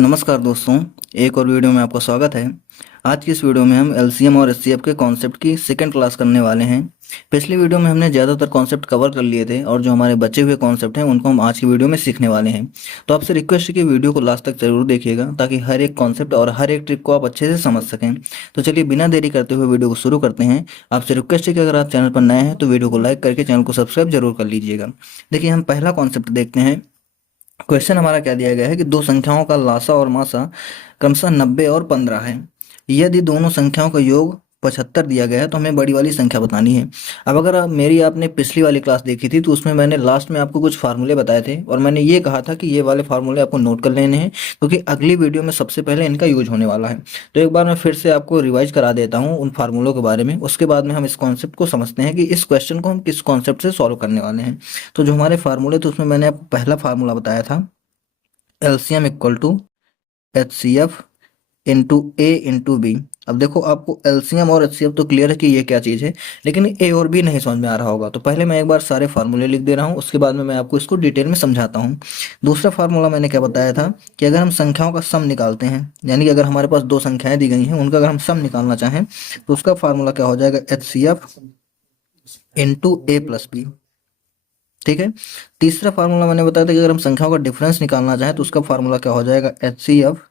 नमस्कार दोस्तों, एक और वीडियो में आपका स्वागत है। आज की इस वीडियो में हम एलसीएम और एचसीएफ के कॉन्सेप्ट की सेकंड क्लास करने वाले हैं। पिछली वीडियो में हमने ज़्यादातर कॉन्सेप्ट कवर कर लिए थे और जो हमारे बचे हुए कॉन्सेप्ट हैं उनको हम आज की वीडियो में सीखने वाले हैं। तो आपसे रिक्वेस्ट है कि वीडियो को लास्ट तक जरूर देखिएगा ताकि हर एक कॉन्सेप्ट और हर एक ट्रिक को आप अच्छे से समझ सकें। तो चलिए बिना देरी करते हुए वीडियो को शुरू करते हैं। आपसे रिक्वेस्ट है कि अगर आप चैनल पर नए हैं तो वीडियो को लाइक करके चैनल को सब्सक्राइब जरूर कर लीजिएगा। देखिए, हम पहला कॉन्सेप्ट देखते हैं। क्वेश्चन हमारा क्या दिया गया है कि दो संख्याओं का लासा और मासा क्रमशः 90 और 15 है। यदि दोनों संख्याओं का योग 75 दिया गया है तो हमें बड़ी वाली संख्या बतानी है। अब अगर आपने पिछली वाली क्लास देखी थी तो उसमें मैंने लास्ट में आपको कुछ फार्मूले बताए थे और मैंने ये कहा था कि ये वाले फार्मूले आपको नोट कर लेने हैं क्योंकि अगली वीडियो में सबसे पहले इनका यूज होने वाला है। तो एक बार मैं फिर से आपको रिवाइज करा देता हूँ उन फार्मूलों के बारे में, उसके बाद में हम इस कॉन्सेप्ट को समझते हैं कि इस क्वेश्चन को हम किस कॉन्सेप्ट से सॉल्व करने वाले हैं। तो जो हमारे फार्मूले थे उसमें मैंने आपको पहला फार्मूला बताया था LCM equal to H C F into A into B. अब देखो, आपको एलसीएम और एचसीएफ तो क्लियर है कि ये क्या चीज़ है, लेकिन ए और बी नहीं समझ में आ रहा होगा। तो पहले मैं एक बार सारे फार्मूले लिख दे रहा हूँ, उसके बाद में मैं आपको इसको डिटेल में समझाता हूँ। दूसरा फार्मूला मैंने क्या बताया था कि अगर हम संख्याओं का सम निकालते हैं, यानी कि अगर हमारे पास दो संख्याएं दी गई हैं उनका अगर हम सम निकालना चाहें तो उसका फार्मूला क्या हो जाएगा, एच सी एफ इंटू ए प्लस बी। ठीक है। तीसरा फार्मूला मैंने बताया था कि अगर हम संख्याओं का डिफरेंस निकालना चाहें तो उसका फार्मूला क्या हो जाएगा, एच सी एफ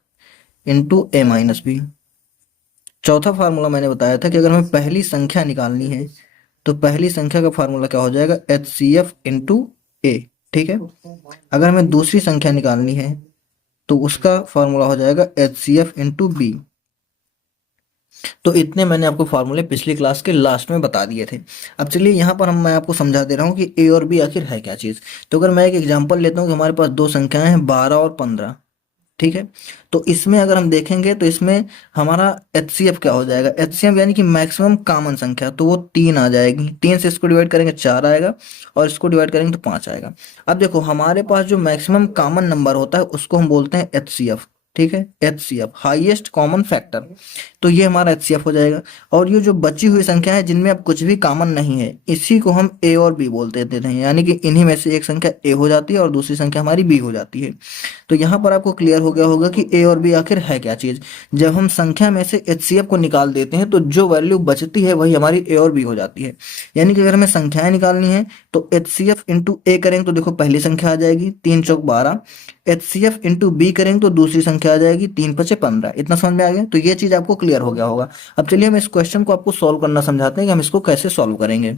इंटू ए माइनस बी। चौथा फार्मूला मैंने बताया था कि अगर हमें पहली संख्या निकालनी है तो पहली संख्या का फार्मूला क्या हो जाएगा, एच सी एफ इंटू ए। ठीक है। अगर हमें दूसरी संख्या निकालनी है तो उसका फार्मूला हो जाएगा H C F into B. तो इतने मैंने आपको फार्मूले पिछली क्लास के लास्ट में बता दिए थे। अब चलिए यहाँ पर मैं आपको समझा दे रहा हूँ कि ए और बी आखिर है क्या चीज़। तो अगर मैं एक एग्जांपल लेता हूँ कि हमारे पास दो संख्याएं हैं 12 और 15। ठीक है। तो इसमें अगर हम देखेंगे तो इसमें हमारा एचसीएफ क्या हो जाएगा, एचसीएफ यानी कि मैक्सिमम कॉमन संख्या, तो वो 3 आ जाएगी। 3 से इसको डिवाइड करेंगे 4 आएगा और इसको डिवाइड करेंगे तो 5 आएगा। अब देखो, हमारे पास जो मैक्सिमम कॉमन नंबर होता है उसको हम बोलते हैं एचसीएफ। ठीक है, एचसीएफ हाईएस्ट कॉमन फैक्टर। तो ये हमारा एचसीएफ हो जाएगा। और ये जो बची हुई संख्या है जिनमें अब कुछ भी कॉमन नहीं है, इसी को हम ए और बी बोलते थे, यानी कि इन्हीं में से एक संख्या ए हो जाती है और दूसरी संख्या हमारी बी हो जाती है। तो यहाँ पर आपको क्लियर हो गया होगा कि ए और बी आखिर है क्या चीज़। जब हम संख्या में से एचसीएफ को निकाल देते हैं तो जो वैल्यू बचती है वही हमारी ए और बी हो जाती है। यानी कि अगर हमें संख्याएं निकालनी है तो एचसीएफ इंटू ए करेंगे तो देखो पहली संख्या आ जाएगी 3 चौक 12। एचसीएफ इंटू बी करेंगे तो दूसरी संख्या आ जाएगी 3 पचे 15। इतना समझ में आ गया। तो ये चीज़ आपको क्लियर हो गया होगा। अब चलिए हम इस क्वेश्चन को आपको सॉल्व करना समझाते हैं कि हम इसको कैसे सॉल्व करेंगे।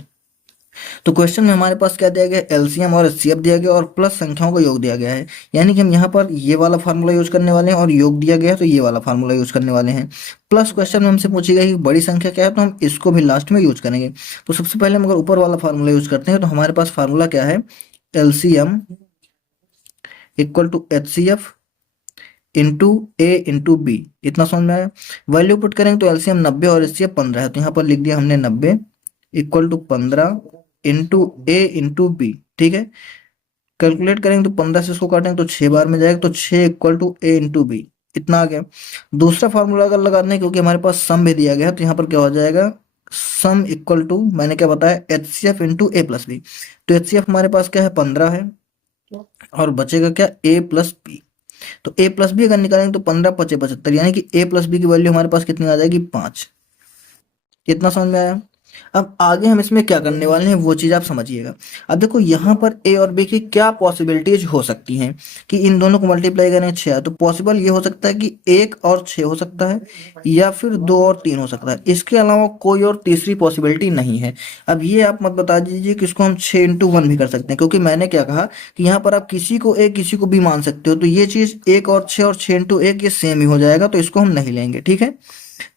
तो क्वेश्चन में हमारे पास क्या दिया गया, एलसीएम और एचसीएफ दिया गया और प्लस संख्याओं का योग दिया गया है। यानी कि हम यहाँ पर ये वाला फार्मूला यूज करने वाले हैं और योग दिया गया है तो ये वाला फार्मूला यूज करने वाले हैं। प्लस क्वेश्चन में हमसे पूछेगा कि बड़ी संख्या क्या है, तो हम इसको भी लास्ट में यूज करेंगे। तो सबसे पहले हम अगर ऊपर वाला फार्मूला यूज करते हैं तो हमारे पास फार्मूला क्या है, LCM equal to H C F into A into B. इतना समझ में आया। वैल्यू पुट करेंगे तो एलसीएम 90 और एचसीएफ 15 है, तो यहाँ पर लिख दिया हमने 90 equal to 15 into A into B. ठीक है। कैलकुलेट करेंगे तो 15 से इसको काटेंगे तो 6 बार में जाएगा, तो 6 equal to A into B. इतना आ गया। दूसरा फार्मूला अगर लगाने क्योंकि हमारे पास सम भी दिया गया है तो यहाँ पर क्या हो जाएगा, सम इक्वल टू मैंने क्या बताया, एच सी एफ इंटू ए प्लस बी। तो एच सी एफ हमारे पास क्या है, 15 है और बचेगा क्या, ए प्लस बी। तो ए प्लस बी अगर निकालेंगे तो 15 पचे 75, यानी कि ए प्लस बी की वैल्यू हमारे पास कितनी आ जाएगी, 5। इतना समझ में आया। अब आगे हम इसमें क्या करने वाले हैं वो चीज़ आप समझिएगा। अब देखो यहाँ पर ए और बी की क्या पॉसिबिलिटीज हो सकती हैं कि इन दोनों को मल्टीप्लाई करें 6, तो पॉसिबल ये हो सकता है कि 1 और 6 हो सकता है या फिर 2 और 3 हो सकता है। इसके अलावा कोई और तीसरी पॉसिबिलिटी नहीं है। अब ये आप मत बता दीजिए कि इसको हम 6 इंटू 1 भी कर सकते हैं, क्योंकि मैंने क्या कहा कि यहाँ पर आप किसी को ए किसी को बी मान सकते हो। तो ये चीज़ 1 और 6 इंटू 1 ये सेम ही हो जाएगा, तो इसको हम नहीं लेंगे। ठीक है।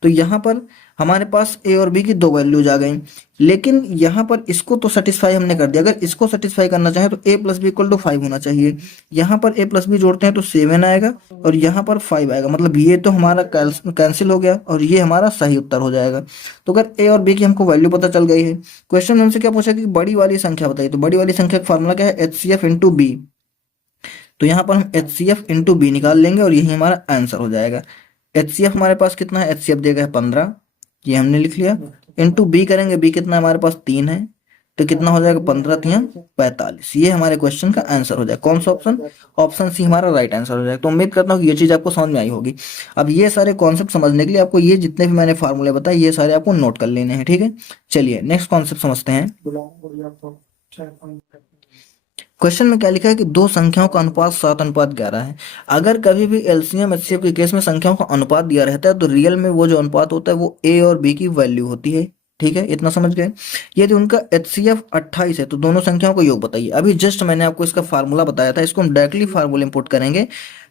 तो यहाँ पर हमारे पास ए और बी की दो वैल्यूज आ गई, लेकिन यहाँ पर इसको तो सेटिस्फाई हमने कर दिया। अगर इसको सेटिस्फाई करना चाहे तो ए प्लस बी इक्वल टू 5 होना चाहिए। यहाँ पर ए प्लस बी जोड़ते हैं तो 7 आएगा और यहाँ पर 5 आएगा, मतलब ये तो हमारा कैंसिल हो गया और ये हमारा सही उत्तर हो जाएगा। तो अगर ए और बी की हमको वैल्यू पता चल गई है, क्वेश्चन में हमसे क्या पूछा कि बड़ी वाली संख्या बताइए। तो बड़ी वाली संख्या का फार्मूला क्या है, H C F into B. तो यहाँ पर हम H C F into B निकाल लेंगे और यही हमारा आंसर हो जाएगा। एच सी एफ हमारे पास कितना है, एच सी एफ देगा 15, ये हमने लिख लिया। इंटू बी करेंगे, बी कितना है हमारे पास 3 है, तो कितना हो जाएगा, 15 तिया 45। ये हमारे क्वेश्चन का आंसर हो जाएगा। कौन सा ऑप्शन, ऑप्शन सी हमारा राइट आंसर हो जाएगा। तो उम्मीद करता हूँ कि ये चीज आपको समझ में आई होगी। अब ये सारे कॉन्सेप्ट समझने के लिए आपको ये जितने भी मैंने फार्मूले बताए ये सारे आपको नोट कर लेने हैं, ठीक है। चलिए नेक्स्ट कॉन्सेप्ट समझते हैं। क्वेश्चन में क्या लिखा है कि दो संख्याओं का अनुपात 7:11 है। अगर कभी भी एलसीएम एचसीएफ के केस में संख्याओं का अनुपात दिया रहता है तो रियल में वो जो अनुपात होता है वो ए और बी की वैल्यू होती है, ठीक है, इतना समझ गए। यदि उनका एचसीएफ 28 है तो दोनों संख्याओं का योग बताइए। अभी जस्ट मैंने आपको इसका फार्मूला बताया था, इसको हम डायरेक्टली फार्मूले पुट करेंगे।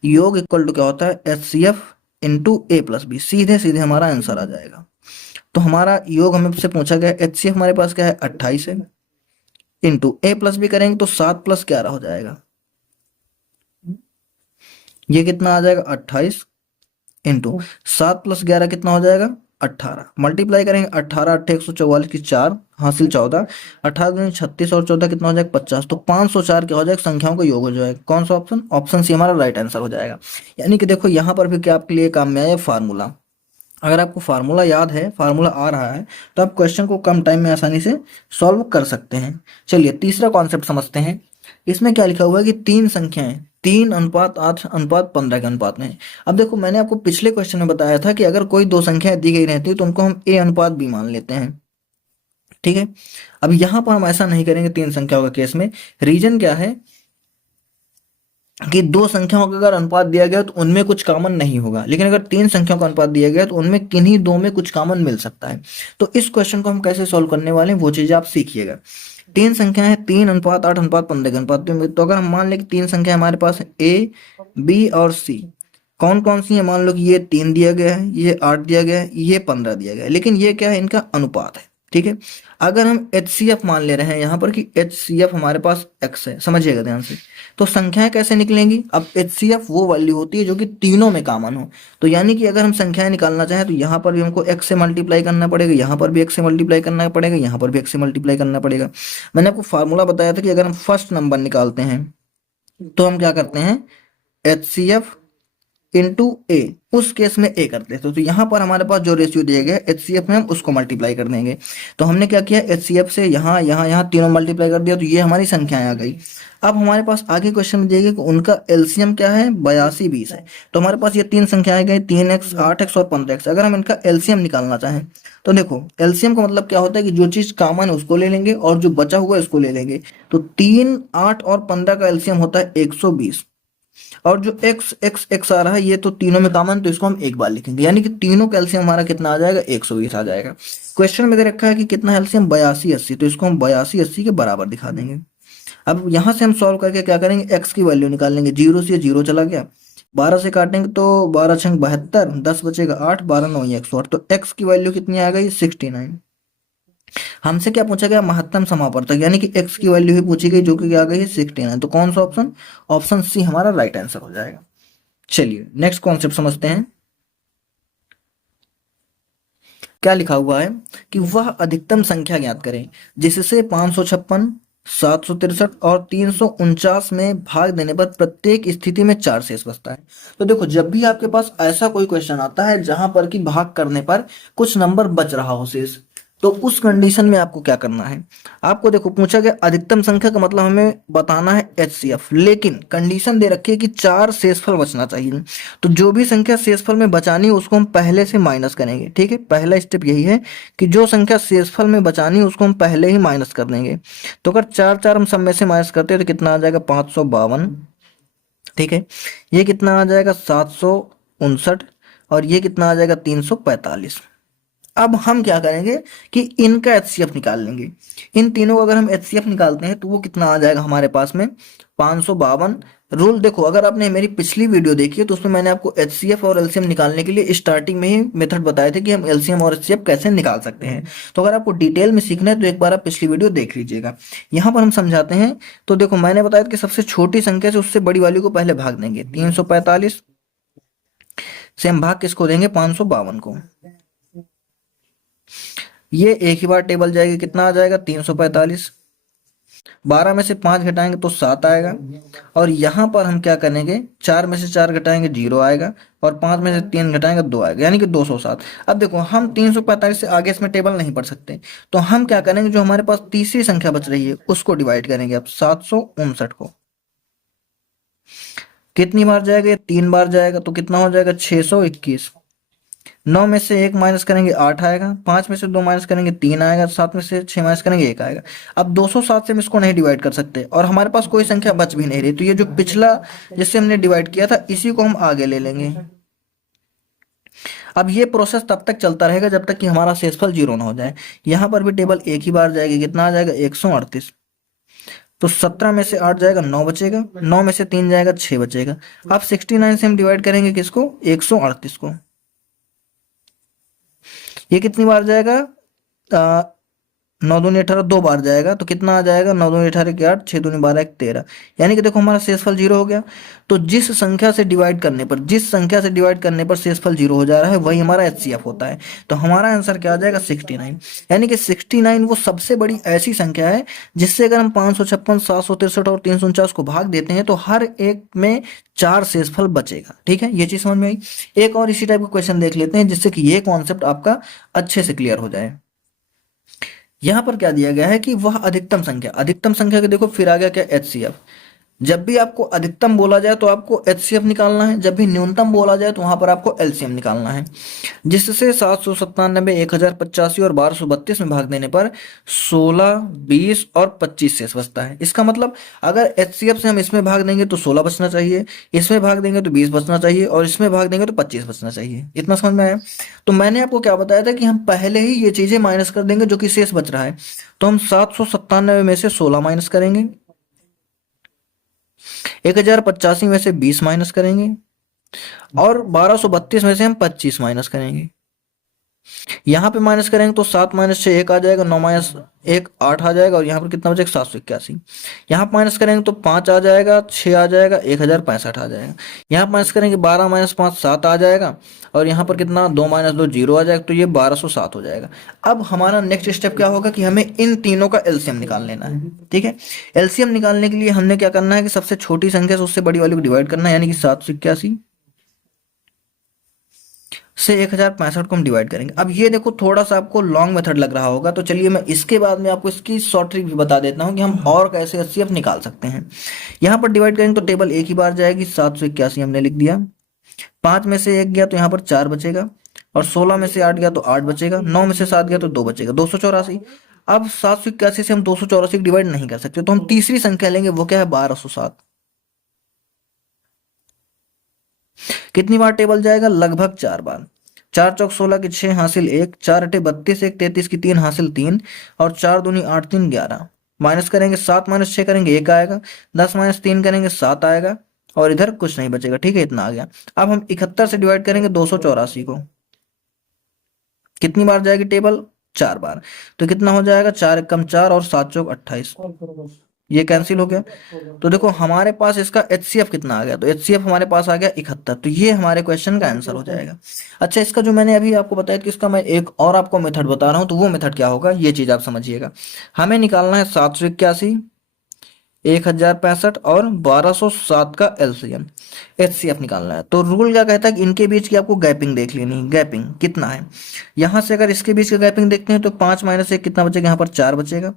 योग इक्वल टू क्या होता है, एचसीएफ इंटू ए प्लस बी, सीधे सीधे हमारा आंसर आ जाएगा। तो हमारा योग हमसे पूछा गया, एचसीएफ हमारे पास क्या है, 28 है, इंटू ए प्लस बी करेंगे तो 7+11 हो जाएगा। ये कितना आ जाएगा, 28 इंटू 7+11 कितना हो जाएगा, 18। मल्टीप्लाई करेंगे 18 8 144 की 4 हासिल 14, 18 36 और 14 कितना हो जाएगा, 50। तो 504 क्या हो जाएगा, संख्याओं का योग हो जाएगा। कौन सा ऑप्शन, ऑप्शन सी हमारा राइट आंसर हो जाएगा। यानी कि देखो यहाँ पर भी क्या आपके लिए काम में आया फार्मूला। अगर आपको फार्मूला याद है, फार्मूला आ रहा है, तो आप क्वेश्चन को कम टाइम में आसानी से सॉल्व कर सकते हैं। चलिए तीसरा कॉन्सेप्ट समझते हैं। इसमें क्या लिखा हुआ है कि तीन संख्याएं 3:8:15 के अनुपात में है। अब देखो मैंने आपको पिछले क्वेश्चन में बताया था कि अगर कोई दो संख्याएं दी गई रहती है तो उनको हम ए अनुपात बी मान लेते हैं, ठीक है। अब यहाँ पर हम ऐसा नहीं करेंगे तीन संख्याओं के केस में। रीजन क्या है कि दो संख्याओं का अगर अनुपात दिया गया तो उनमें कुछ कॉमन नहीं होगा, लेकिन अगर तीन संख्याओं का अनुपात दिया गया तो उनमें किन्हीं दो में कुछ कॉमन मिल सकता है। तो इस क्वेश्चन को हम कैसे सॉल्व करने वाले हैं वो चीज आप सीखिएगा। तीन संख्याएं हैं, 3:8:15 के अनुपात में। तो अगर हम मान लें कि तीन संख्या हमारे पास ए बी और सी, कौन कौन सी है, मान लो कि ये 3 दिया गया है, ये 8 दिया गया है, ये 15 दिया गया है, लेकिन ये क्या है, इनका अनुपात है, ठीक है। अगर हम HCF मान ले रहे हैं यहाँ पर कि HCF हमारे पास x है, समझिएगा ध्यान से, तो संख्याएं कैसे निकलेंगी। अब HCF वो वैल्यू होती है जो कि तीनों में कॉमन हो। तो यानी कि अगर हम संख्याएं निकालना चाहें तो यहाँ पर भी हमको x से मल्टीप्लाई करना पड़ेगा, यहाँ पर भी x से मल्टीप्लाई करना पड़ेगा, यहाँ पर भी x से मल्टीप्लाई करना पड़ेगा। मैंने आपको फार्मूला बताया था कि अगर हम फर्स्ट नंबर निकालते हैं तो हम क्या करते हैं, HCF इंटू ए, उस केस में ए करते हैं। तो यहाँ पर हमारे पास जो रेशियो दिया गया HCF में हम उसको मल्टीप्लाई कर देंगे। तो हमने क्या किया, HCF से यहाँ यहाँ यहाँ तीनों मल्टीप्लाई कर दिया, तो ये हमारी संख्याएं आ गई। अब हमारे पास आगे क्वेश्चन में दिया गया कि उनका एलसीएम क्या है, 82 20 है। तो हमारे पास ये तीन संख्याएं गई, 3x 8x और 15x। अगर हम इनका एलसीएम निकालना चाहें तो देखो एलसीएम का मतलब क्या होता है कि जो चीज कॉमन है उसको ले लेंगे और जो बचा हुआ है उसको ले लेंगे। तो 3 8 और 15 का एलसीएम होता है 120, और जो x x x आ रहा है ये तो तीनों में कॉमन, तो इसको हम एक बार लिखेंगे, यानी कि तीनों कैल्शियम हमारा कितना आ जाएगा, 120 आ जाएगा। क्वेश्चन में दे रखा है कि कितना कैल्शियम, 82 80, तो इसको हम 82 80 के बराबर दिखा देंगे। अब यहाँ से हम सॉल्व करके क्या करेंगे, x की वैल्यू निकाल लेंगे। 0 से 0 चला गया, 12 से काटेंगे तो 12 छंग 72, 10 बचेगा 8, 12 9 108। तो x की वैल्यू कितनी आ गई, 69। हमसे क्या पूछा गया, महत्तम समापवर्तक, यानी कि x की वैल्यू ही पूछी गई जो कि आ गई है 69। तो कौन सा ऑप्शन, ऑप्शन सी हमारा राइट आंसर हो जाएगा। चलिए नेक्स्ट कॉन्सेप्ट समझते हैं। क्या लिखा हुआ है कि वह अधिकतम संख्या ज्ञात करें जिससे 556 763 और 349 में भाग देने पर प्रत्येक स्थिति में 4 शेष बचता है। तो देखो जब भी आपके पास ऐसा कोई क्वेश्चन आता है जहां पर कि भाग करने पर कुछ नंबर बच रहा हो शेष, तो उस कंडीशन में आपको क्या करना है, आपको देखो पूछा गया अधिकतम संख्या का मतलब हमें बताना है HCF, लेकिन कंडीशन दे रखी है कि 4 शेषफल बचना चाहिए। तो जो भी संख्या शेषफल में बचानी है उसको हम पहले से माइनस करेंगे, ठीक है। पहला स्टेप यही है कि जो संख्या शेषफल में बचानी है उसको हम पहले ही माइनस कर देंगे। तो अगर 4 4 हम सब में से माइनस करते हैं तो कितना आ जाएगा, 552, ठीक है। ये कितना आ जाएगा, 759, और ये कितना आ जाएगा, 345। अब हम क्या करेंगे कि इनका HCF निकाल लेंगे। इन तीनों का अगर हम HCF निकालते हैं तो वो कितना आ जाएगा हमारे पास में, 552। रूल देखो, अगर आपने मेरी पिछली वीडियो देखी है तो उसमें मैंने आपको HCF और LCM निकालने के लिए स्टार्टिंग में ही मेथड बताए थे कि हम LCM और HCF कैसे निकाल सकते हैं। तो अगर आपको डिटेल में सीखना है तो एक बार आप पिछली वीडियो देख लीजिएगा। यहाँ पर हम समझाते हैं। तो देखो मैंने बताया कि सबसे छोटी संख्या से उससे बड़ी वाली को पहले भाग देंगे। 345 से हम भाग किसको देंगे, 552 को। ये एक ही बार टेबल जाएगी, कितना आ जाएगा, 345। 12 में से 5 घटाएंगे तो 7 आएगा। और यहाँ पर हम क्या करेंगे, 4 में से 4 घटाएंगे 0 आएगा, और 5 में से 3 घटाएंगे 2 आएगा, यानी कि 207। अब देखो हम 345 से आगे इसमें टेबल नहीं पढ़ सकते, तो हम क्या करेंगे, जो हमारे पास तीसरी संख्या बच रही है उसको डिवाइड करेंगे। अब 759 को कितनी बार जाएगा, ये 3 बार जाएगा, तो कितना हो जाएगा 621। 9 में से 1 माइनस करेंगे 8 आएगा, 5 में से 2 माइनस करेंगे 3 आएगा, 7 में से 6 माइनस करेंगे 1 आएगा। अब 207 से हम इसको नहीं डिवाइड कर सकते, और हमारे पास कोई संख्या बच भी नहीं रही, तो ये जो पिछला जिससे हमने डिवाइड किया था इसी को हम आगे ले लेंगे। अब ये प्रोसेस तब तक चलता रहेगा जब तक कि हमारा शेषफल 0 ना हो जाए। यहाँ पर भी टेबल एक ही बार जाएगी, कितना आ जाएगा 138। तो 17 में से 8 जाएगा 9 बचेगा, 9 में से 3 जाएगा 6 बचेगा। अब 69 से हम डिवाइड करेंगे किसको, 138 को। ये कितनी बार जाएगा, 9 दूनी 18, 2 बार जाएगा, तो कितना आ जाएगा, 9 दूनी 18 के 8, 6 दूनी 12 13। यानी कि देखो हमारा शेषफल 0 हो गया। तो जिस संख्या से डिवाइड करने पर शेषफल 0 हो जा रहा है वही हमारा एचसीएफ होता है। तो हमारा आंसर क्या आ जाएगा, 69। यानी कि 69 वो सबसे बड़ी ऐसी संख्या है जिससे अगर हम 556, 763 और 349 को भाग देते हैं तो हर एक में 4 शेषफल बचेगा। ठीक है, ये चीज समझ में आई। एक और इसी टाइप का क्वेश्चन देख लेते हैं जिससे कि ये कॉन्सेप्ट आपका अच्छे से क्लियर हो जाए। यहां पर क्या दिया गया है कि वह अधिकतम संख्या के देखो फिर आ गया क्या, एचसीएफ। जब भी आपको अधिकतम बोला जाए तो आपको एचसीएफ निकालना है, जब भी न्यूनतम बोला जाए तो वहां पर आपको एलसीएम निकालना है। जिससे 797, 1085 और 1232 में भाग देने पर 16, 20 और 25 शेष बचता है। इसका मतलब अगर एचसीएफ से हम इसमें भाग देंगे तो 16 बचना चाहिए, इसमें भाग देंगे तो 20 बचना चाहिए, और इसमें भाग देंगे तो 25 बचना चाहिए। इतना समझ में आया। तो मैंने आपको क्या बताया था कि हम पहले ही ये चीजें माइनस कर देंगे जो कि शेष बच रहा है। तो हम 797 में से 16 माइनस करेंगे, 1085 में से 20 माइनस करेंगे, और 1232 में से हम 25 माइनस करेंगे। यहाँ पे माइनस करेंगे तो 7 माइनस 6 1 आ जाएगा, 9 माइनस 1 8 आ जाएगा, और यहाँ पर कितना बचेगा 781। यहाँ पर माइनस करेंगे तो 5 आ जाएगा, 6 आ जाएगा, 1065 आ जाएगा। यहाँ पर माइनस करेंगे 12 माइनस 5 7 आ जाएगा, और यहाँ पर कितना 2 माइनस 2 0 आ जाएगा, तो ये 1207 हो जाएगा। अब हमारा नेक्स्ट स्टेप क्या होगा कि हमें इन तीनों का एलसीएम निकाल लेना है। ठीक है, एलसीएम निकालने के लिए हमने क्या करना है कि सबसे छोटी संख्या से उससे बड़ी वाली को डिवाइड करना है, यानी कि 781 से 1065 को हम डिवाइड करेंगे। अब ये देखो थोड़ा सा आपको लॉन्ग मेथड लग रहा होगा, तो चलिए मैं इसके बाद में आपको इसकी शॉर्ट ट्रिक भी बता देता हूँ कि हम और कैसे एचसीएफ निकाल सकते हैं। यहाँ पर डिवाइड करेंगे तो टेबल एक ही बार जाएगी, 781 हमने लिख दिया। 5 में से 1 गया तो यहाँ पर 4 बचेगा, और 16 में से 8 गया तो 8 बचेगा, 9 में से 7 गया तो 2 बचेगा, 284। अब 781 से हम 284 डिवाइड नहीं कर सकते, तो हम तीसरी संख्या लेंगे, वो क्या है 1207। कितनी बार टेबल जाएगा, लगभग 4 बार। 4 चौक 16 की 6 हासिल 1, 4 अटे 32, 1 33 की 3 हासिल 3, और 4 दूनी 8 3 11। माइनस करेंगे 7 माइनस 6 करेंगे 1 आएगा, 10 माइनस 3 करेंगे 7 आएगा, और इधर कुछ नहीं बचेगा। ठीक है, इतना आ गया। अब हम 71 से डिवाइड करेंगे 284 को, कितनी बार जाएगी टेबल, 4 बार। तो कितना हो जाएगा, 4 एकम 4 और 7 चौक 28, ये कैंसिल हो गया। तो देखो हमारे पास इसका एचसीएफ कितना आ गया, तो एचसीएफ हमारे पास आ गया 71। तो ये हमारे क्वेश्चन का आंसर हो जाएगा। अच्छा, इसका जो मैंने अभी आपको बताया कि इसका मैं एक और आपको मेथड बता रहा हूँ, तो वो मेथड क्या होगा ये चीज आप समझिएगा। हमें निकालना है 781, 1065 और 1207 का एलसीएम, एचसीएफ निकालना है। तो रूल क्या कहता है कि इनके बीच की आपको गैपिंग देख लेनी है। गैपिंग कितना है, यहां से अगर इसके बीच का गैपिंग देखते हैं तो 5 माइनस 1 कितना बचेगा, यहाँ पर 4 बचेगा।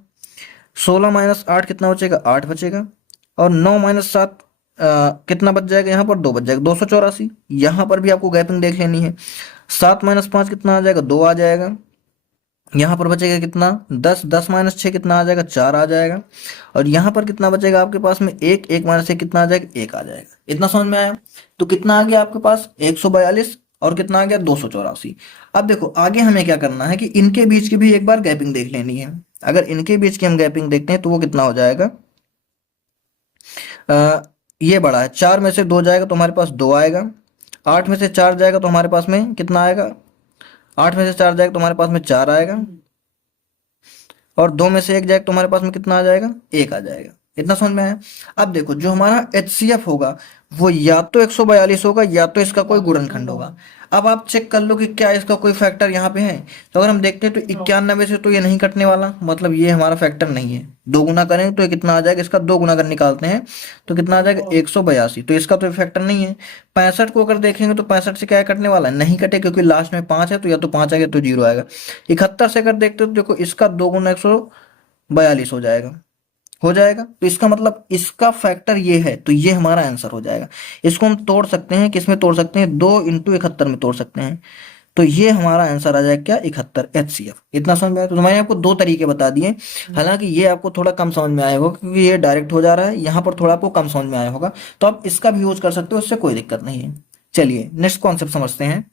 16 माइनस 8 कितना बचेगा, 8 बचेगा, और 9 माइनस 7 कितना बच जाएगा, यहाँ पर 2 बच जाएगा, 284। यहाँ पर भी आपको गैपिंग देख लेनी है। 7 माइनस 5 कितना आ जाएगा, 2 आ जाएगा। यहाँ पर बचेगा कितना, 10, 10 माइनस 6 कितना आ जाएगा, 4 आ जाएगा, और यहाँ पर कितना बचेगा आपके पास में 1, 1 माइनस 1 कितना आ जाएगा, 1 आ जाएगा। इतना समझ में आया। तो कितना आ गया आपके पास 142, और कितना आ गया 284। अब देखो आगे हमें क्या करना है कि इनके बीच की भी एक बार गैपिंग देख लेनी है। अगर इनके बीच की हम गैपिंग देखते हैं तो वो कितना हो जाएगा, ये बड़ा है, 4 में से 2 जाएगा तो हमारे पास 2 आएगा, 8 में से 4 जाएगा तो हमारे पास में कितना आएगा, 8 में से 4 जाएगा तो हमारे पास में 4 आएगा, और 2 में से 1 जाएगा तो हमारे पास में कितना आ जाएगा, 1 आ जाएगा। इतना समझ में आया। अब देखो जो हमारा HCF होगा वो या तो 142 होगा या तो इसका कोई गुणनखंड होगा। अब आप चेक कर लो कि क्या इसका कोई फैक्टर यहाँ पे है। तो अगर हम देखते हैं तो 91 से तो ये नहीं कटने वाला, मतलब ये हमारा फैक्टर नहीं है। दो गुना करें तो ये कितना आ जाएगा, इसका दो गुना अगर निकालते हैं तो कितना आ जाएगा 182, तो इसका तो फैक्टर नहीं है। 65 को अगर देखेंगे तो 65 से क्या कटने वाला है, नहीं कटे, क्योंकि लास्ट में 5 है तो या तो 5 आएगा तो 0 आएगा। 71 से अगर देखते हो तो देखो इसका दो गुना 142 हो जाएगा, तो इसका मतलब इसका फैक्टर ये है, तो ये हमारा आंसर हो जाएगा। इसको हम तोड़ सकते हैं, किस में तोड़ सकते हैं, 2 इंटू 71 में तोड़ सकते हैं, तो ये हमारा आंसर आ जाएगा क्या, 71 HCF। इतना समझ में आया। तो मैंने आपको दो तरीके बता दिए, हालांकि ये आपको थोड़ा कम समझ में आया होगा क्योंकि ये डायरेक्ट हो जा रहा है, यहाँ पर थोड़ा आपको कम समझ में आया होगा, तो आप इसका भी यूज कर सकते हो, उससे कोई दिक्कत नहीं है। चलिए नेक्स्ट कॉन्सेप्ट समझते हैं।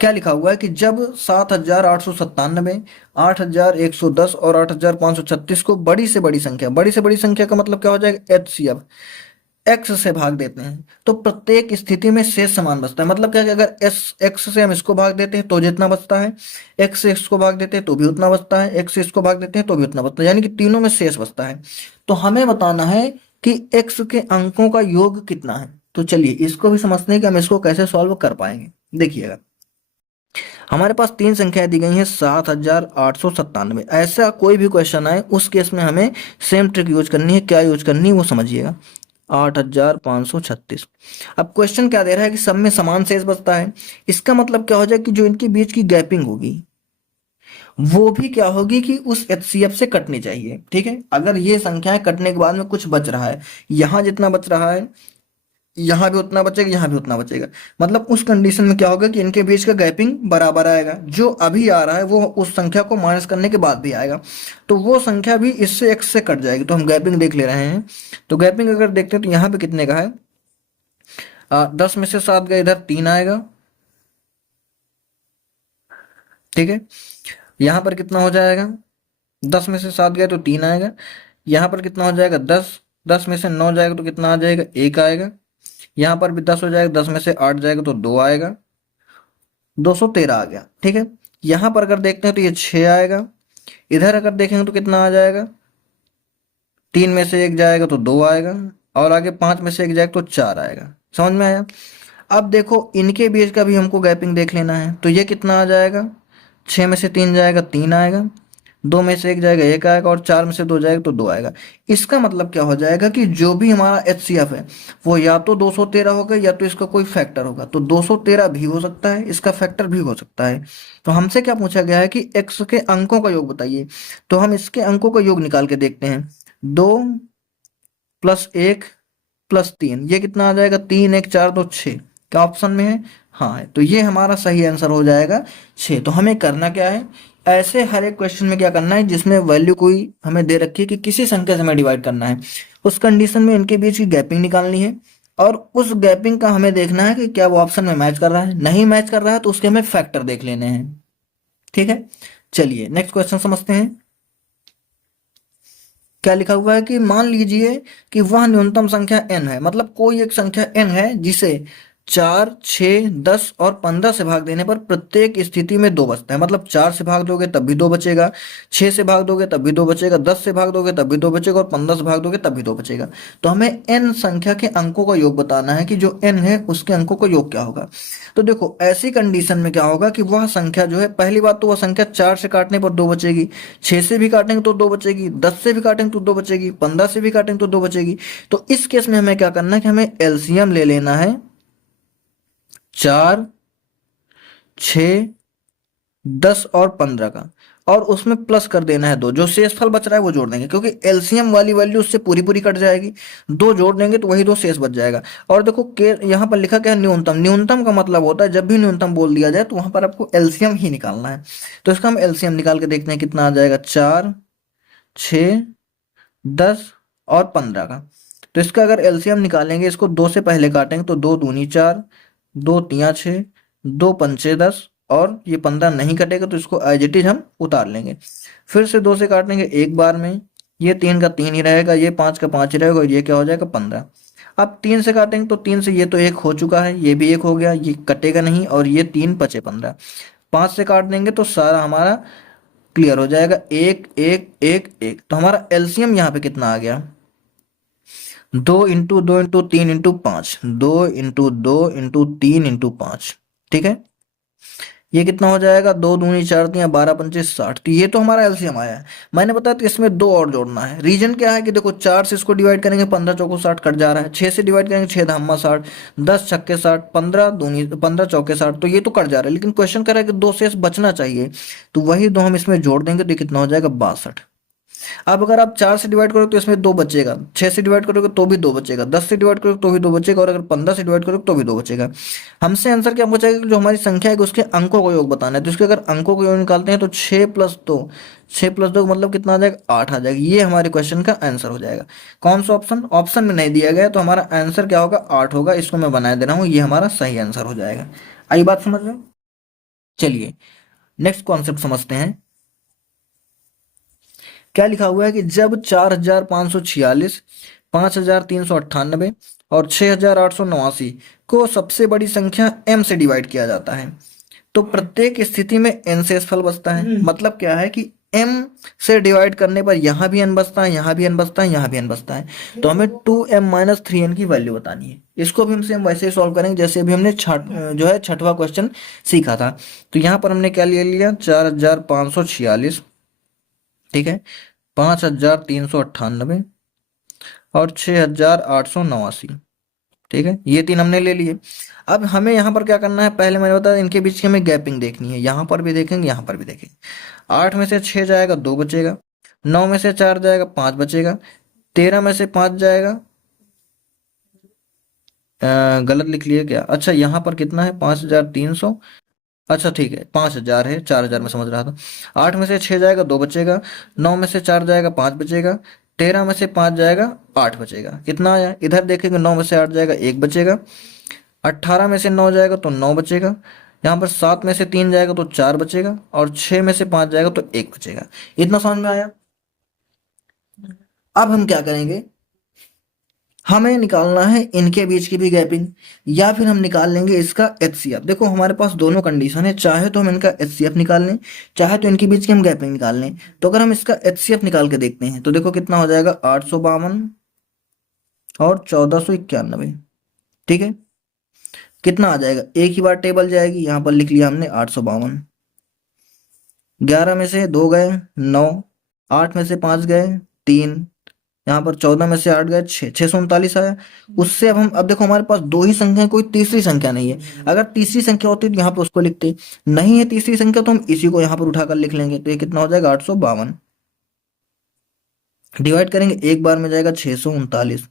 क्या लिखा हुआ है कि जब 7,897, 8,110 और 8,536 को बड़ी से बड़ी संख्या, बड़ी से बड़ी संख्या का मतलब क्या हो जाएगा, HCF, एक्स से भाग देते हैं तो प्रत्येक स्थिति में शेष समान बचता है। मतलब क्या कि अगर एस एक्स से हम इसको भाग देते हैं तो जितना बचता है, एक्स से इसको भाग देते हैं तो भी उतना बचता है, एक्स से इसको भाग देते हैं तो भी उतना बचता है, यानी कि तीनों में शेष बचता है। तो हमें बताना है कि एक्स के अंकों का योग कितना है। तो चलिए इसको भी समझते हैं कि हम इसको कैसे सॉल्व कर पाएंगे। देखिएगा हमारे पास तीन संख्याएं दी गई हैं, 7,897। ऐसा कोई भी क्वेश्चन आए उस केस में हमें सेम ट्रिक यूज करनी है। क्या यूज करनी है वो समझिएगा। 8,536। अब क्वेश्चन क्या दे रहा है कि सब में समान शेष बचता है। इसका मतलब क्या हो जाए कि जो इनके बीच की गैपिंग होगी वो भी क्या होगी कि उस HCF से कटनी चाहिए। ठीक है, अगर ये संख्याएं कटने के बाद में कुछ बच रहा है, यहां जितना बच रहा है यहाँ भी उतना बचेगा, यहाँ भी उतना बचेगा, मतलब उस कंडीशन में क्या होगा कि इनके बीच का गैपिंग बराबर आएगा। जो अभी आ रहा है वो उस संख्या को माइनस करने के बाद भी आएगा, तो वो संख्या भी इससे x से कट जाएगी। तो हम गैपिंग देख ले रहे हैं, तो गैपिंग अगर देखते हैं तो यहाँ पे कितने का है, 10 में से 7 गए, इधर 3 आएगा। ठीक है, यहाँ पर कितना हो जाएगा, 10 में से 7 गए तो 3 आएगा। यहाँ पर कितना हो जाएगा, 10, 10 में से 9 जाएगा तो कितना आ जाएगा, 1 आएगा। यहाँ पर भी 10 हो जाएगा, 10 में से 8 जाएगा तो 2 आएगा, 213 आ गया। ठीक है, यहाँ पर अगर देखते हैं तो ये 6 आएगा। इधर अगर देखेंगे तो कितना आ जाएगा, 3 में से 1 जाएगा तो 2 आएगा, और आगे 5 में से 1 जाएगा तो 4 आएगा। समझ में आया। अब देखो इनके बीच का भी हमको गैपिंग देख लेना है, तो ये कितना आ जाएगा, 6 में से 3 जाएगा 3 आएगा, 2 में से 1 जाएगा 1 आएगा, और 4 में से 2 जाएगा तो 2 आएगा। इसका मतलब क्या हो जाएगा कि जो भी हमारा HCF है वो या तो 213 होगा या तो इसका कोई फैक्टर होगा। तो 213 भी हो सकता है, इसका फैक्टर भी हो सकता है। तो हमसे क्या पूछा गया है कि x के अंकों का योग बताइए, तो हम इसके अंकों का योग निकाल के देखते हैं। 2 प्लस 1 प्लस 3, ये कितना आ जाएगा, 3 1 4 2 6, क्या ऑप्शन में है, हाँ है, तो ये हमारा सही आंसर हो जाएगा 6। तो हमें करना क्या है, ऐसे हर एक क्वेश्चन में क्या करना है जिसमें वैल्यू कोई हमें दे रखी है कि किसी संख्या से हमें डिवाइड करना है, उस कंडीशन में इनके बीच की गैपिंग निकालनी है, और उस गैपिंग का हमें देखना है कि क्या वो ऑप्शन में मैच कर रहा है। नहीं मैच कर रहा है तो उसके हमें फैक्टर देख लेने हैं। ठीक है, चलिए नेक्स्ट क्वेश्चन समझते हैं। क्या लिखा हुआ है कि मान लीजिए कि वह न्यूनतम संख्या n है, मतलब कोई एक संख्या n है जिसे 4, 6, 10 और 15 से भाग देने पर प्रत्येक स्थिति में 2 बचता है। मतलब 4 से भाग दोगे तब भी 2 बचेगा, 6 से भाग दोगे तब भी 2 बचेगा, 10 से भाग दोगे तब भी 2 बचेगा, और 15 से भाग दोगे तब भी 2 बचेगा। तो हमें n संख्या के अंकों का योग बताना है कि जो n है उसके अंकों का योग क्या होगा। तो देखो ऐसी कंडीशन में क्या होगा कि वह संख्या जो है, पहली बात तो वह संख्या 4 से काटने पर 2 बचेगी, 6 से भी काटेंगे तो 2 बचेगी, 10 से भी काटेंगे तो 2 बचेगी, 15 से भी काटेंगे तो 2 बचेगी। तो इस केस में हमें क्या करना है कि हमें एलसीएम ले लेना है 4, 6, 10 और 15 का, और उसमें प्लस कर देना है 2। जो शेषफल बच रहा है वो जोड़ देंगे, क्योंकि एलसीएम वाली वैल्यू उससे पूरी पूरी कट जाएगी, 2 जोड़ देंगे तो वही 2 शेष बच जाएगा। और देखो के यहाँ पर लिखा क्या है, न्यूनतम। न्यूनतम का मतलब होता है जब भी न्यूनतम बोल दिया जाए तो वहां पर आपको एलसीएम ही निकालना है। तो इसका हम एलसीएम निकाल के देखते हैं कितना आ जाएगा, 4, 6, 10 और 15 का। तो इसका अगर एलसीएम निकालेंगे, इसको 2 से पहले काटेंगे तो 2 दूनी 4, 2 तिया 6, 2 पंचे 10, और ये 15 नहीं कटेगा तो इसको एज इट इज हम उतार लेंगे। फिर से 2 से काटेंगे एक बार में, ये 3 का 3 ही रहेगा, ये 5 का 5 ही रहेगा, और ये क्या हो जाएगा 15। अब 3 से काटेंगे तो 3 से ये तो 1 हो चुका है, ये भी 1 हो गया, ये कटेगा नहीं, और ये 3 बचे 15। 5 से काट देंगे तो सारा हमारा क्लियर हो जाएगा। एक एक एक एक, तो हमारा एलसीएम यहाँ पे कितना आ गया, 2 into 2 into 3 into 5, 2 into 2 into 3 into 5, ठीक है। ये कितना हो जाएगा, 2 दूनी 4 तियां 12 पंचे 60, तो ये तो हमारा एलसीएम आया है। मैंने बताया तो इसमें दो और जोड़ना है। रीजन क्या है कि देखो 4 से इसको डिवाइड करेंगे 15 चौको 60 कट जा रहा है, 6 से डिवाइड करेंगे 6 धामा 60, 10 छक्के 60, 15 चौके 60, तो ये तो कट जा रहा है। लेकिन क्वेश्चन कर रहा है कि दो शेष बचना चाहिए, तो वही दो हम इसमें जोड़ देंगे, तो ये कितना हो जाएगा 62। अब अगर आप 4 से डिवाइड करोगे तो इसमें 2 बचेगा, 6 से डिवाइड करोगे तो भी 2 बचेगा, 10 से डिवाइड करोगे तो भी 2 बचेगा, और अगर 15 से डिवाइड करोगे तो भी 2 बचेगा। हमसे आंसर क्या पूछा है कि जो हमारी संख्या है उसके अंकों का योग बताना है। तो इसके अगर अंकों का योग निकालते हैं तो 6+2, 6+2 मतलब कितना आ जाएगा, 8 आ जाएगा। ये हमारे क्वेश्चन का आंसर हो जाएगा। कौन सा ऑप्शन, ऑप्शन में नहीं दिया गया, तो हमारा आंसर क्या होगा, 8 होगा। इसको मैं बनाए दे रहा हूँ, ये हमारा सही आंसर हो जाएगा। आई बात समझ में। चलिए नेक्स्ट कॉन्सेप्ट समझते हैं। क्या लिखा हुआ है कि जब 4,546, 5,398 और 6,889 को सबसे बड़ी संख्या m से डिवाइड किया जाता है, तो प्रत्येक स्थिति में n शेषफल बचता है। मतलब क्या है कि m से डिवाइड करने पर यहाँ भी n बचता है, यहाँ भी n बचता है, यहाँ भी n बचता है। तो हमें 2m-3n की वैल्यू बतानी है। इसको भी हम सेम वैसे ही सॉल्व करेंगे जैसे अभी हमने जो है छठवां क्वेश्चन सीखा था। तो यहाँ पर हमने क्या ले लिया, 4,546, ठीक है, 5,398 और 6,889, ठीक है, ये तीन हमने ले लिए। अब हमें यहाँ पर क्या करना है, पहले मैंने बताया इनके बीच की हमें गैपिंग देखनी है। यहाँ पर भी देखेंगे, यहाँ पर भी देखेंगे। 8 में से 6 जाएगा 2 बचेगा, 9 में से 4 जाएगा 5 बचेगा, 13 में से 5 जाएगा, गलत लिख लिए क्या, अच्छा यहाँ पर कितना है 5,300, अच्छा ठीक है 5,000 है, 4,000 में समझ रहा था। 8 में से 6 जाएगा 2 बचेगा, 9 में से 4 जाएगा 5 बचेगा, 13 में से 5 जाएगा 8 बचेगा। कितना आया, इधर देखेंगे 9 में से 8 जाएगा 1 बचेगा, 18 में से 9 जाएगा तो 9 बचेगा, यहाँ पर 7 में से 3 जाएगा तो 4 बचेगा, और 6 में से 5 जाएगा तो 1 बचेगा। इतना समझ में आया। अब हम क्या करेंगे, हमें निकालना है इनके बीच की भी गैपिंग, या फिर हम निकाल लेंगे इसका एचसीएफ। देखो हमारे पास दोनों कंडीशन है, चाहे तो हम इनका एचसीएफ निकाल लें, चाहे तो इनके बीच की हम गैपिंग निकाल लें। तो अगर हम इसका एचसीएफ निकाल के देखते हैं तो देखो कितना हो जाएगा, 852 और 1491, ठीक है। कितना आ जाएगा, एक ही बार टेबल जाएगी, यहाँ पर लिख लिया हमने 852। 11 में से 2 गए 9, 8 में से 5 गए 3, यहाँ पर 14 में से 8 गए 6, 639 आया। उससे अब देखो हमारे पास दो ही संख्या है, कोई तीसरी संख्या नहीं है। अगर तीसरी संख्या होती तो यहाँ पर उसको लिखते, नहीं है तीसरी संख्या तो हम इसी को यहाँ पर उठाकर लिख लेंगे। तो ये कितना हो जाएगा, 852। डिवाइड करेंगे एक बार में जाएगा 639,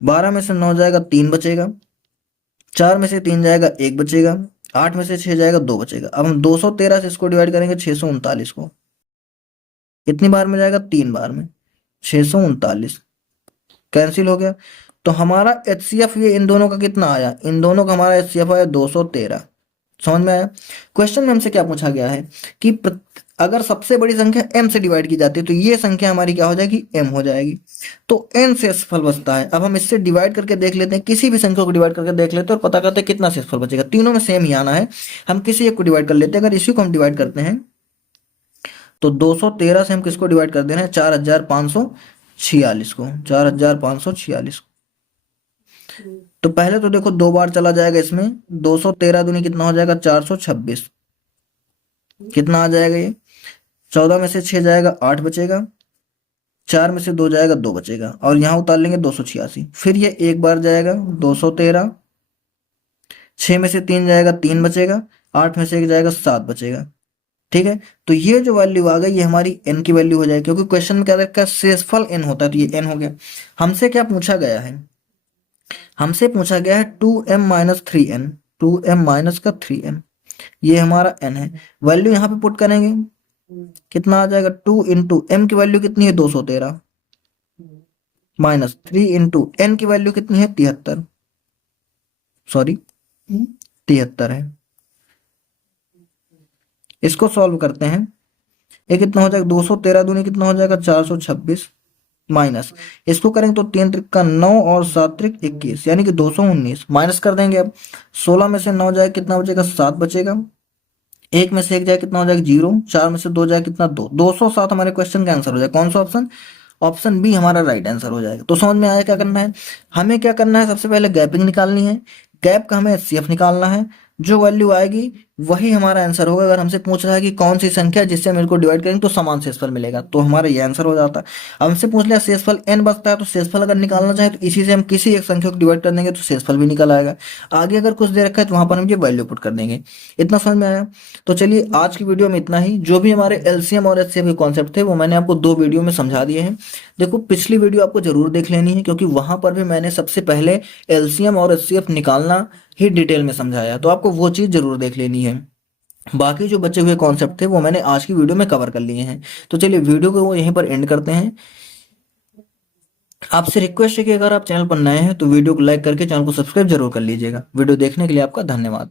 12 में से 9 जाएगा 3 बचेगा, 4 में से 3 जाएगा 1 बचेगा, 8 में से 6 जाएगा 2 बचेगा। अब हम 213 से इसको डिवाइड करेंगे 639 को, कितनी बार में जाएगा, 3 बार में, 639 कैंसिल हो गया। तो हमारा एचसीएफ ये इन दोनों का कितना आया, इन दोनों का हमारा एचसीएफ आया 213। समझ में आया। क्वेश्चन में हमसे क्या पूछा गया है कि अगर सबसे बड़ी संख्या m से डिवाइड की जाती है तो ये संख्या हमारी क्या हो जाएगी, m हो जाएगी। तो n शेषफल बचता है। अब हम इससे डिवाइड करके देख लेते हैं, किसी भी संख्या को डिवाइड करके देख लेते हैं और पता करते हैं कितना शेषफल बचेगा। तीनों में सेम ही आना है, हम किसी एक को डिवाइड कर लेते हैं। अगर इसी को हम डिवाइड करते हैं तो 213 से हम किसको डिवाइड कर दे रहे हैं, 4,546 को, 4,546 को। तो पहले तो देखो 2 बार चला जाएगा इसमें, 213 दूनी कितना हो जाएगा, 426। कितना आ जाएगा ये, 14 में से 6 जाएगा 8 बचेगा, 4 में से 2 जाएगा 2 बचेगा, और यहाँ उतार लेंगे 286। फिर ये एक बार जाएगा 213, 6 में से 3 जाएगा 3 बचेगा, 8 में से 1 जाएगा 7 बचेगा, ठीक है। तो ये जो वैल्यू आ गई ये हमारी n की वैल्यू हो जाएगी, क्योंकि क्वेश्चन में क्या रखा है, शेषफल n होता है, तो ये n हो गया। हमसे क्या पूछा गया है, हमसे पूछा गया है 2m-3n, 2m-3n, ये हमारा n है। वैल्यू यहाँ पे पुट करेंगे, कितना आ जाएगा, 2 इंटू m की वैल्यू कितनी है, 213, माइनस 3 इंटू n की वैल्यू कितनी है, 73, सॉरी 73 है। इसको सॉल्व करते हैं, ये कितना हो जाएगा, 213 दूनी कितना हो जाएगा, 426, माइनस इसको करेंगे तो 3 त्रिक 9 और 7 त्रिक 21, यानी कि 219। माइनस कर देंगे, अब 16 में से 9 जाएगा कितना बचेगा, 7 बचेगा, एक में से एक जाए कितना हो जाएगा 0, 4 में से 2 जाए कितना 2, 207 हमारे क्वेश्चन का आंसर हो जाएगा। कौन सा ऑप्शन? ऑप्शन बी हमारा राइट आंसर हो जाएगा। तो समझ में आया क्या करना है? हमें क्या करना है, सबसे पहले गैपिंग निकालनी है, गैप का हमें एचसीएफ निकालना है, जो वैल्यू आएगी वही हमारा आंसर होगा। अगर हमसे पूछ रहा है कि कौन सी संख्या जिससे हम इनको डिवाइड करेंगे तो समान शेषफल मिलेगा, तो हमारा ये आंसर हो जाता है। अब हमसे पूछ लिया शेषफल n बचता है, तो शेषफल अगर निकालना चाहे तो इसी से हम किसी एक संख्या को डिवाइड कर देंगे तो शेषफल भी निकल आएगा। आगे अगर कुछ दे रखा है तो वहां पर हम ये वैल्यू पुट कर देंगे। इतना समझ में आया? तो चलिए आज की वीडियो में इतना ही। जो भी हमारे एलसीएम और एचसीएफ के कॉन्सेप्ट थे वो मैंने आपको 2 वीडियो में समझा दिए हैं। देखो पिछली वीडियो आपको जरूर देख लेनी है, क्योंकि वहां पर भी मैंने सबसे पहले एलसीएम और एचसीएफ निकालना ही डिटेल में समझाया, तो आपको वो चीज जरूर देख लेनी है। बाकी जो बचे हुए कॉन्सेप्ट थे वो मैंने आज की वीडियो में कवर कर लिए हैं। तो चलिए वीडियो को वो यहीं पर एंड करते हैं। आपसे रिक्वेस्ट है कि अगर आप चैनल पर नए हैं तो वीडियो को लाइक करके चैनल को सब्सक्राइब जरूर कर लीजिएगा। वीडियो देखने के लिए आपका धन्यवाद।